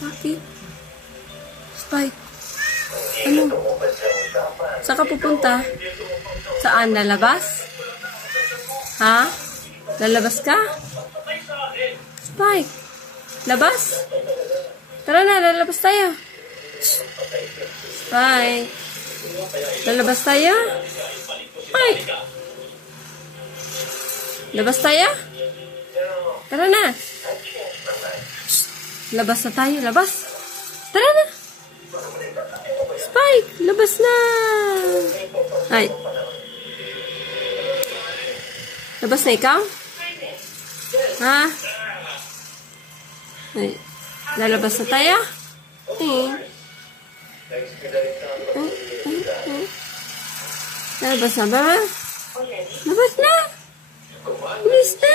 Bakit? Spike. Ano? Saan ka pupunta? Saan? Lalabas? Ha? Lalabas ka? Spike. Labas? Tara na, lalabas tayo. Spike. Lalabas tayo? Spike. Labas tayo? Tara na. Labas na tayo, labas. Tara na. Spike, labas na. Ay. Labas na ikaw? Ha? Ay. Lalabas na tayo? Lalabas na ba? Labas na. Bilis na.